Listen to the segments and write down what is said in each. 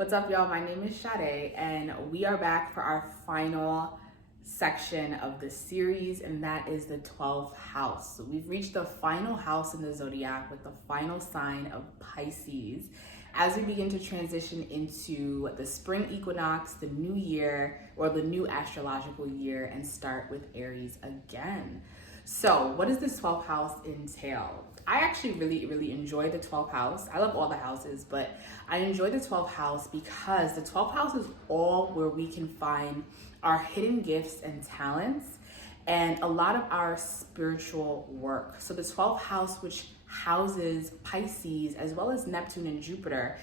What's up, y'all? My name is Sade, and we are back for our final section of the series, and that is the 12th house. So we've reached the final house in the zodiac with the final sign of Pisces. As we begin to transition into the spring equinox, the new year, or the new astrological year, and start with Aries again. So, what does this 12th house entail? I actually really enjoy the 12th house. I love all the houses, but I enjoy the 12th house because the 12th house is all where we can find our hidden gifts and talents and a lot of our spiritual work. So the 12th house, which houses Pisces as well as Neptune and Jupiter,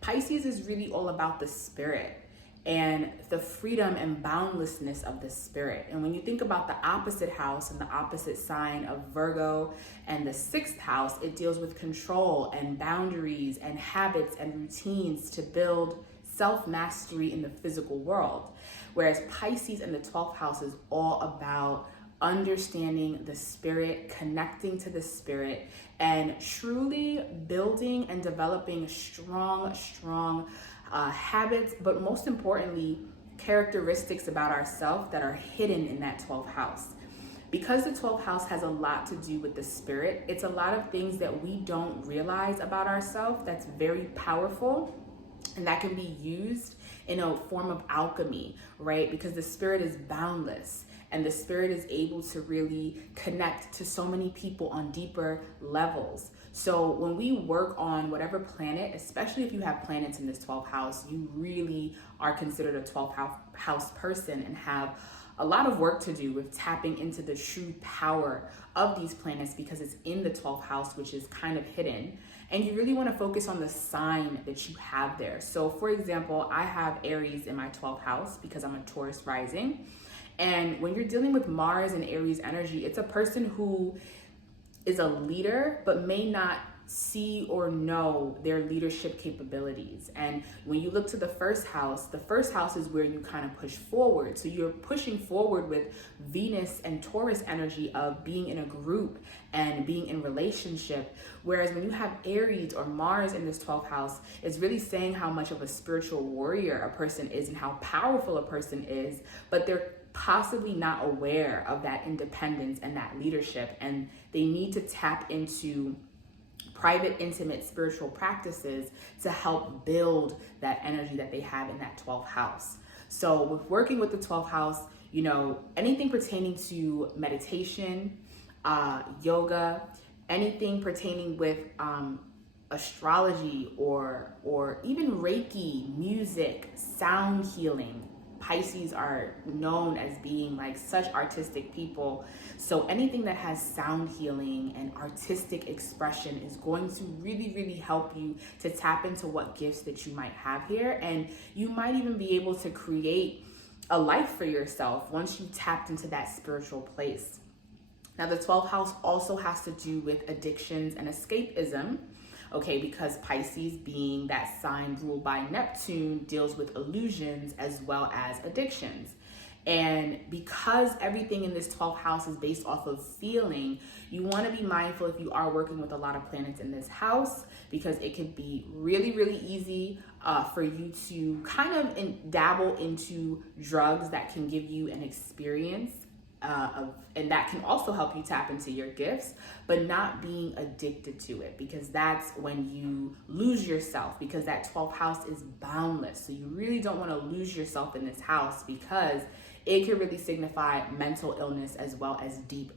Pisces is really all about the spirit and the freedom and boundlessness of the spirit. And when you think about the opposite house and the opposite sign of Virgo and the 6th house, it deals with control and boundaries and habits and routines to build self-mastery in the physical world. Whereas Pisces in the 12th house is all about understanding the spirit, connecting to the spirit, and truly building and developing strong habits, but most importantly, characteristics about ourselves that are hidden in that 12th house. Because the 12th house has a lot to do with the spirit, it's a lot of things that we don't realize about ourselves that's very powerful and that can be used in a form of alchemy, right? Because the spirit is boundless and the spirit is able to really connect to so many people on deeper levels. So when we work on whatever planet, especially if you have planets in this 12th house, you really are considered a 12th house person and have a lot of work to do with tapping into the true power of these planets because it's in the 12th house, which is kind of hidden. And you really want to focus on the sign that you have there. So for example, I have Aries in my 12th house because I'm a Taurus rising. And when you're dealing with Mars and Aries energy, it's a person who is a leader, but may not see or know their leadership capabilities. And when you look to the first house is where you kind of push forward. So you're pushing forward with Venus and Taurus energy of being in a group and being in relationship. Whereas when you have Aries or Mars in this 12th house, it's really saying how much of a spiritual warrior a person is and how powerful a person is, but they're possibly not aware of that independence and that leadership, and they need to tap into private, intimate spiritual practices to help build that energy that they have in that 12th house. So with working with the 12th house, you know, anything pertaining to meditation, yoga, anything pertaining with astrology or even Reiki, music, sound healing. Pisces are known as being like such artistic people. So anything that has sound healing and artistic expression is going to really help you to tap into what gifts that you might have here. And you might even be able to create a life for yourself once you tapped into that spiritual place. Now, the 12th house also has to do with addictions and escapism. Okay, because Pisces, being that sign ruled by Neptune, deals with illusions as well as addictions. And because everything in this 12th house is based off of feeling, you want to be mindful if you are working with a lot of planets in this house, because it can be really easy for you to kind of dabble into drugs that can give you an experience and that can also help you tap into your gifts, but not being addicted to it, because that's when you lose yourself, because that 12th house is boundless. So you really don't want to lose yourself in this house, because it can really signify mental illness as well as deep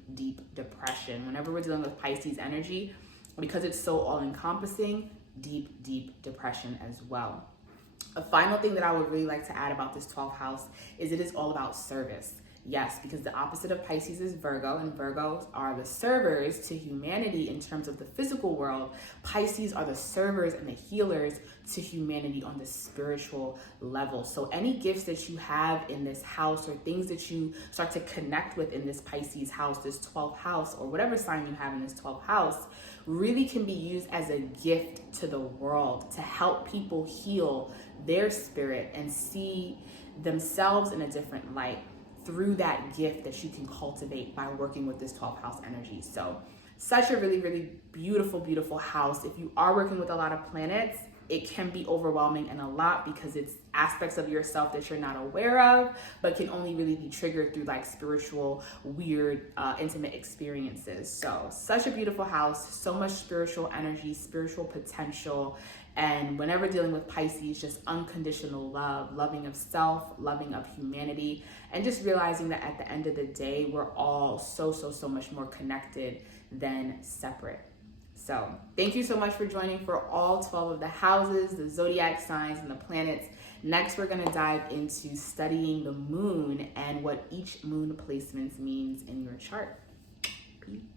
depression. Whenever we're dealing with Pisces energy, because it's so all-encompassing, deep depression as well. A final thing that I would really like to add about this 12th house is it is all about service. Yes, because the opposite of Pisces is Virgo, and Virgos are the servers to humanity in terms of the physical world. Pisces are the servers and the healers to humanity on the spiritual level. So any gifts that you have in this house or things that you start to connect with in this Pisces house, this 12th house, or whatever sign you have in this 12th house, really can be used as a gift to the world to help people heal their spirit and see themselves in a different light through that gift that you can cultivate by working with this 12th house energy. So such a really beautiful house. If you are working with a lot of planets, it can be overwhelming and a lot because it's aspects of yourself that you're not aware of, but can only really be triggered through like spiritual, weird, intimate experiences. So such a beautiful house, so much spiritual energy, spiritual potential. And whenever dealing with Pisces, just unconditional love, loving of self, loving of humanity, and just realizing that at the end of the day, we're all so much more connected than separate. So thank you so much for joining for all 12 of the houses, the zodiac signs, and the planets. Next, we're going to dive into studying the moon and what each moon placements means in your chart. Peace.